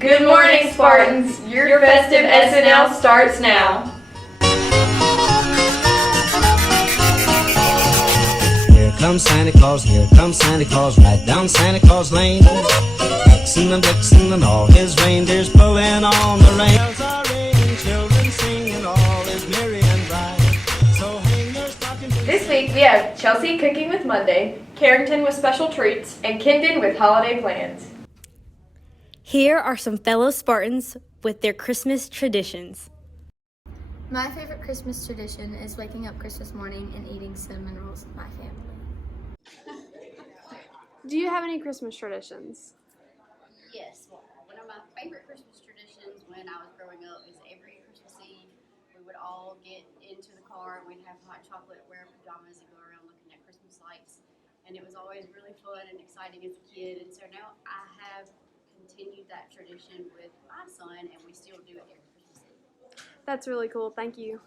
Good morning, Spartans. Your festive SNL starts now. Here comes Santa Claus, right down Santa Claus Lane. Vixen and all his reindeers pulling on the reins. Bells are ringing, children singing, all is merry and bright. So hang your stockings. This week we have Chelsea cooking with Monday, Carrington with special treats, and Kendon with holiday plans. Here are some fellow Spartans with their Christmas traditions. My favorite Christmas tradition is waking up Christmas morning and eating cinnamon rolls with my family. Do you have any Christmas traditions? Yes, well, one of my favorite Christmas traditions when I was growing up is every Christmas Eve we would all get into the car and we'd have hot chocolate, wear pajamas, and go around looking at Christmas lights. And it was always really fun and exciting as a kid. And so now I have continued that tradition with my son, and we still do it every Christmas Eve. That's really cool. Thank you.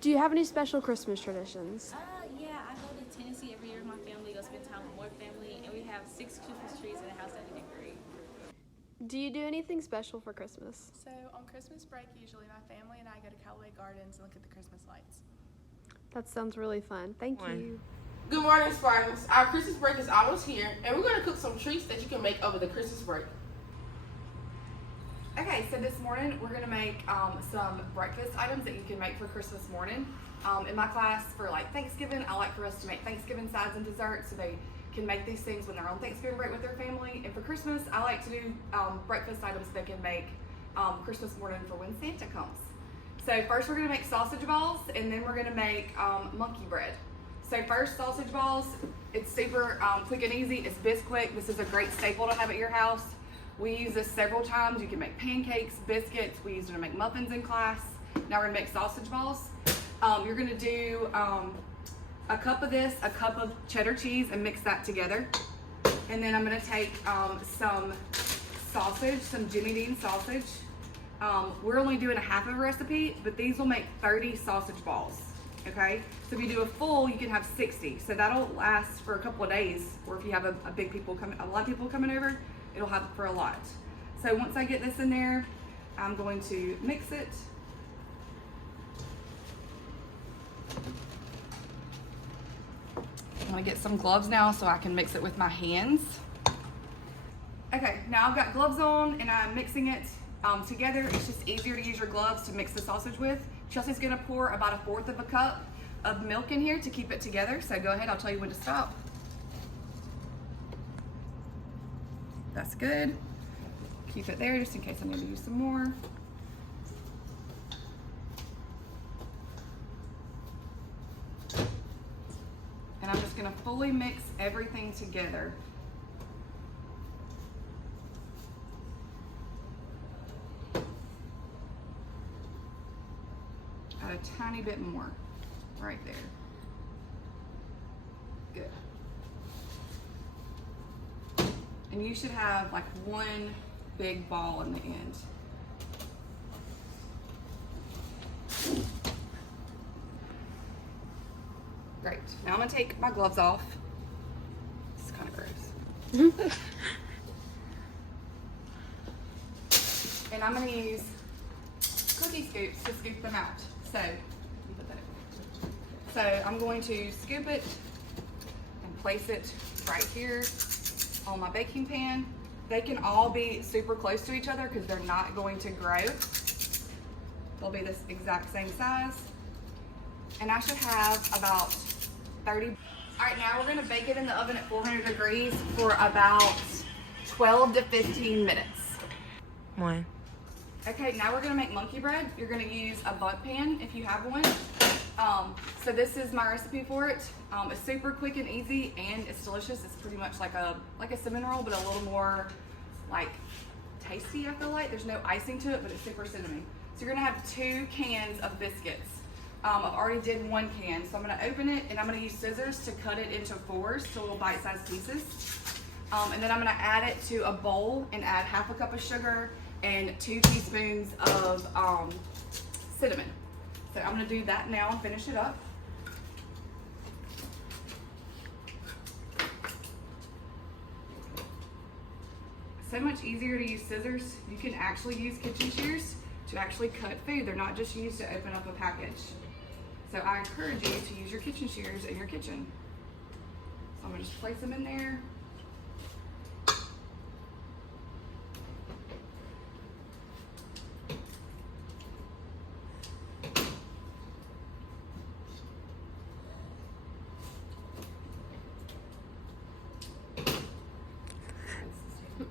Do you have any special Christmas traditions? Yeah, I go to Tennessee every year with my family, go spend time with more family, and we have 6 Christmas trees in the house that we decorate. Do you do anything special for Christmas? So on Christmas break, usually my family and I go to Callaway Gardens and look at the Christmas lights. That sounds really fun. Thank you. Good morning, Spartans. Our Christmas break is almost here, and we're going to cook some treats that you can make over the Christmas break. Okay, so this morning we're gonna make some breakfast items that you can make for Christmas morning. In my class for like Thanksgiving, I like for us to make Thanksgiving sides and desserts so they can make these things when they're on Thanksgiving break with their family. And for Christmas, I like to do breakfast items they can make Christmas morning for when Santa comes. So first we're gonna make sausage balls, and then we're gonna make monkey bread. So first, sausage balls, it's super quick and easy. It's Bisquick. This is a great staple to have at your house. We use this several times. You can make pancakes, biscuits. We use it to make muffins in class. Now we're gonna make sausage balls. You're gonna do a cup of this, a cup of cheddar cheese, and mix that together. And then I'm gonna take some sausage, some Jimmy Dean sausage. We're only doing a half of a recipe, but these will make 30 sausage balls, okay? So if you do a full, you can have 60. So that'll last for a couple of days, or if you have a lot of people coming over, it'll have for a lot. So once I get this in there, I'm going to mix it. I'm gonna get some gloves now so I can mix it with my hands. Okay, now I've got gloves on and I'm mixing it together. It's just easier to use your gloves to mix the sausage with. Chelsea's gonna pour about 1/4 of a cup of milk in here to keep it together. So go ahead, I'll tell you when to stop. That's good. Keep it there just in case I need to use some more. And I'm just gonna fully mix everything together. Add a tiny bit more right there. Good. And you should have like one big ball in the end. Great. Now I'm gonna take my gloves off. This is kind of gross. And I'm gonna use cookie scoops to scoop them out. So, I'm going to scoop it and place it right here on my baking pan. They can all be super close to each other because they're not going to grow. They'll be this exact same size. And I should have about 30. All right, now we're gonna bake it in the oven at 400 degrees for about 12 to 15 minutes. One. Okay, now we're gonna make monkey bread. You're gonna use a butt pan if you have one. So this is my recipe for it. It's super quick and easy, and it's delicious. It's pretty much like a cinnamon roll, but a little more like tasty, I feel like. There's no icing to it, but it's super cinnamon. So you're gonna have 2 cans of biscuits. I've already did 1 can, so I'm gonna open it and I'm gonna use scissors to cut it into 4s, so little bite-sized pieces. And then I'm gonna add it to a bowl and add 1/2 cup of sugar and 2 teaspoons of cinnamon. So I'm gonna do that now and finish it up. so much easier to use scissors. You can actually use kitchen shears to actually cut food. They're not just used to open up a package. So I encourage you to use your kitchen shears in your kitchen. So I'm gonna just place them in there.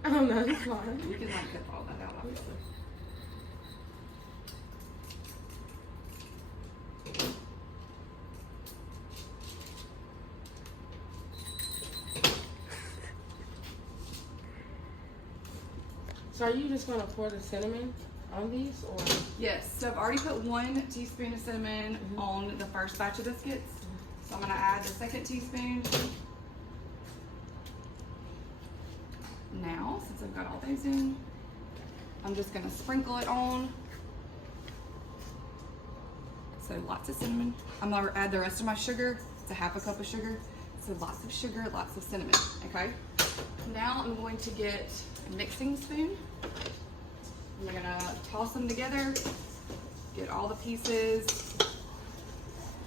Oh no, it's fine. You can like cut all that out, obviously. So are you just gonna pour the cinnamon on these, or? Yes, so I've already put 1 teaspoon of cinnamon on the first batch of biscuits. So I'm gonna add the second teaspoon. Now, since I've got all those in, I'm just gonna sprinkle it on. So lots of cinnamon. I'm gonna add the rest of my sugar. It's a half a cup of sugar. So lots of sugar, lots of cinnamon, okay? Now I'm going to get a mixing spoon. I'm gonna toss them together, get all the pieces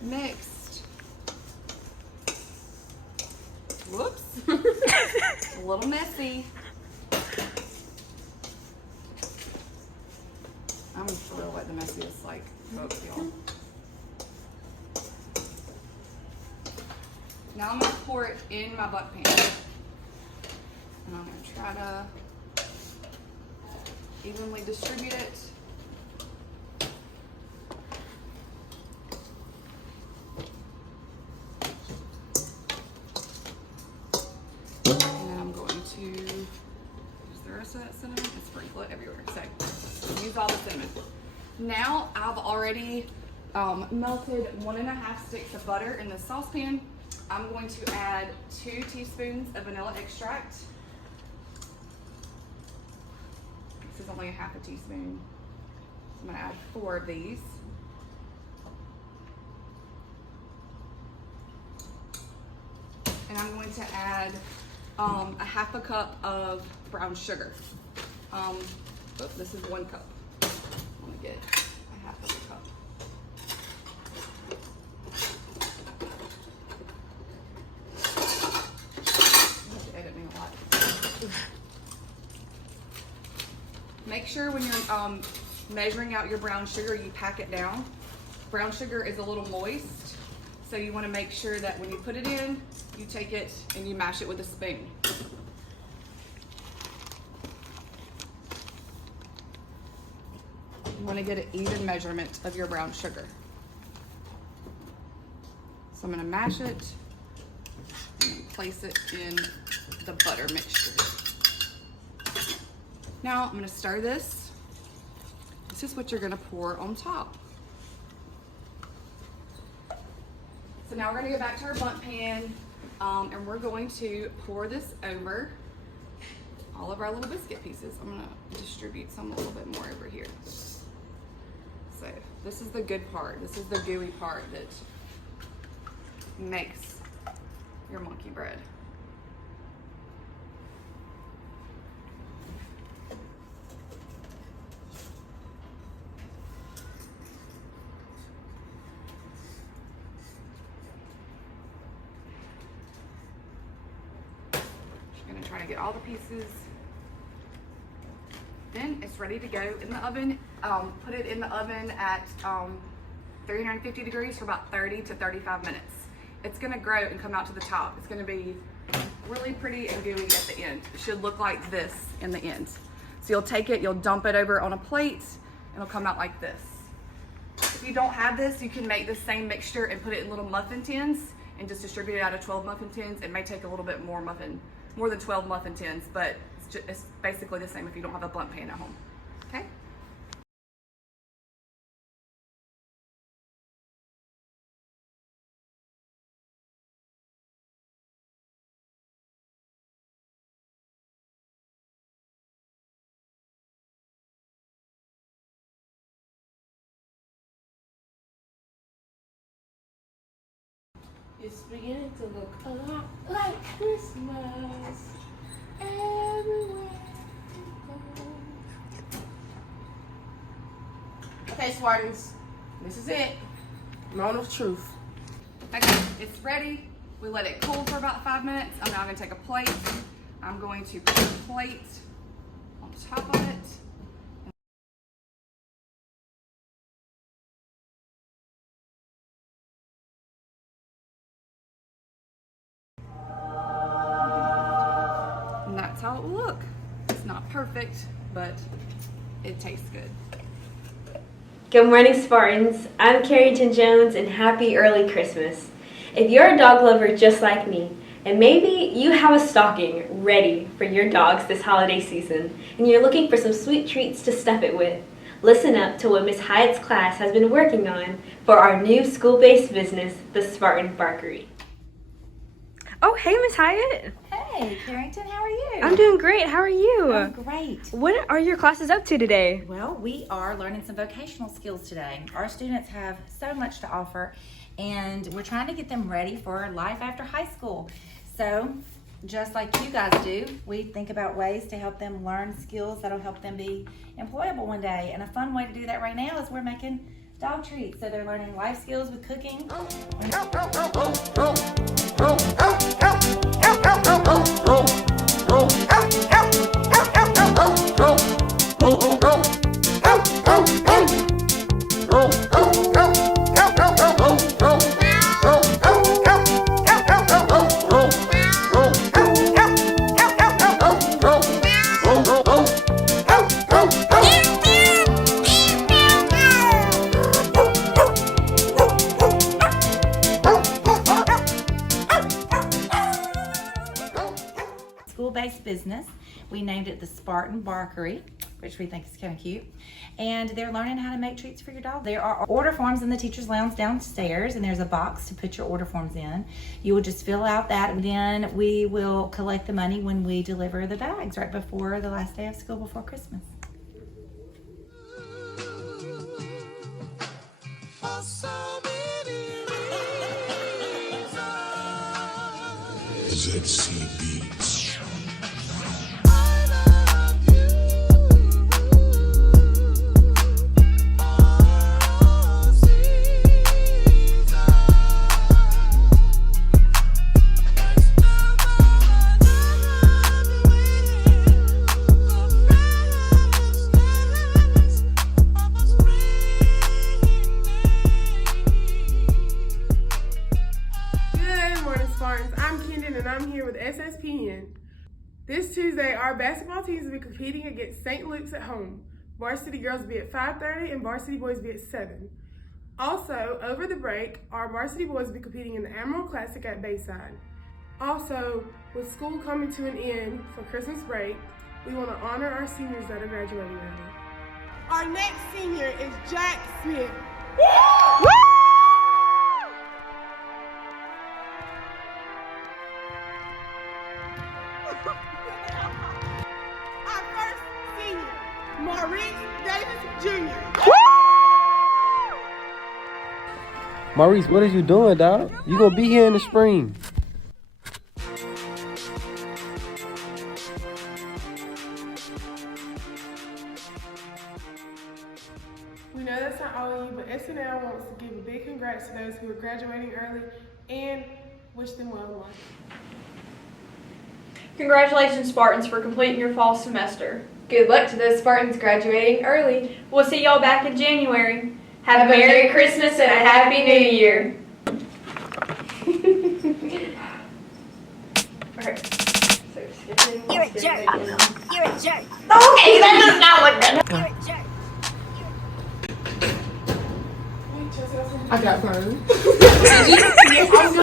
mixed. Whoops, a little messy. I'm for real what the messiest like folks, y'all. Now I'm gonna pour it in my butt pan. And I'm gonna try to evenly distribute it. And then I'm going to use the rest of that cinnamon and sprinkle it everywhere. So use all the cinnamon. Now I've already melted 1.5 sticks of butter in the saucepan. I'm going to add 2 teaspoons of vanilla extract. This is only a half a teaspoon. I'm gonna add 4 of these. And I'm going to add a half a cup of brown sugar. This is 1 cup. I'm gonna get a half of a cup. You have to edit me a lot. Make sure when you're measuring out your brown sugar, you pack it down. Brown sugar is a little moist, so you want to make sure that when you put it in, you take it and you mash it with a spoon. You want to get an even measurement of your brown sugar. So I'm going to mash it and place it in the butter mixture. Now I'm going to stir this. This is what you're going to pour on top. So now we're going to go back to our bundt pan and we're going to pour this over all of our little biscuit pieces. I'm going to distribute some a little bit more over here. So this is the good part. This is the gooey part that makes your monkey bread. Gonna try to get all the pieces. Then it's ready to go in the oven. Put it in the oven at 350 degrees for about 30 to 35 minutes. It's gonna grow and come out to the top. It's gonna be really pretty and gooey at the end. It should look like this in the end. So you'll take it, you'll dump it over on a plate, and it'll come out like this. If you don't have this, you can make the same mixture and put it in little muffin tins and just distribute it out of 12 muffin tins. It may take a little bit more than 12 muffin tins, but it's basically the same if you don't have a bundt pan at home. Okay? It's beginning to look a lot like Christmas everywhere. Okay, Spartans, this is it. Moment of truth. Okay, it's ready. We let it cool for about 5 minutes. I'm now gonna take a plate. I'm going to put a plate on top of it. And that's how it will look. It's not perfect, but it tastes good. Good morning, Spartans. I'm Carrington Jones, and happy early Christmas. If you're a dog lover just like me, and maybe you have a stocking ready for your dogs this holiday season, and you're looking for some sweet treats to stuff it with, listen up to what Miss Hyatt's class has been working on for our new school-based business, the Spartan Barkery. Oh, hey, Miss Hyatt. Hey, Carrington, how are you? I'm doing great. How are you? I'm great. What are your classes up to today? Well, we are learning some vocational skills today. Our students have so much to offer, and we're trying to get them ready for life after high school. So, just like you guys do, we think about ways to help them learn skills that'll help them be employable one day. And a fun way to do that right now is we're making dog treats. So they're learning life skills with cooking. School-based business. We named it the Spartan Barkery, which we think is kind of cute. And they're learning how to make treats for your dog. There are order forms in the teacher's lounge downstairs, and there's a box to put your order forms in. You will just fill out that, and then we will collect the money when we deliver the bags right before the last day of school before Christmas. ZC Beats. And I'm here with SSPN. This Tuesday, our basketball teams will be competing against St. Luke's at home. Varsity girls will be at 5:30 and varsity boys will be at 7. Also, over the break, our varsity boys will be competing in the Emerald Classic at Bayside. Also, with school coming to an end for Christmas break, we want to honor our seniors that are graduating early. Our next senior is Jack Smith. Woo! Our first senior, Maurice Davis Jr. Maurice, what are you doing, dog? You gonna be here in the spring. We know that's not all of you, but SNL wants to give a big congrats to those who are graduating early and wish them well in life. Congratulations, Spartans, for completing your fall semester. Good luck to those Spartans graduating early. We'll see y'all back in January. Have a Merry Christmas and a Happy New Year. Okay. So You're a jerk. You're a jerk. Okay, that does not look good. You're a jerk. I got burned.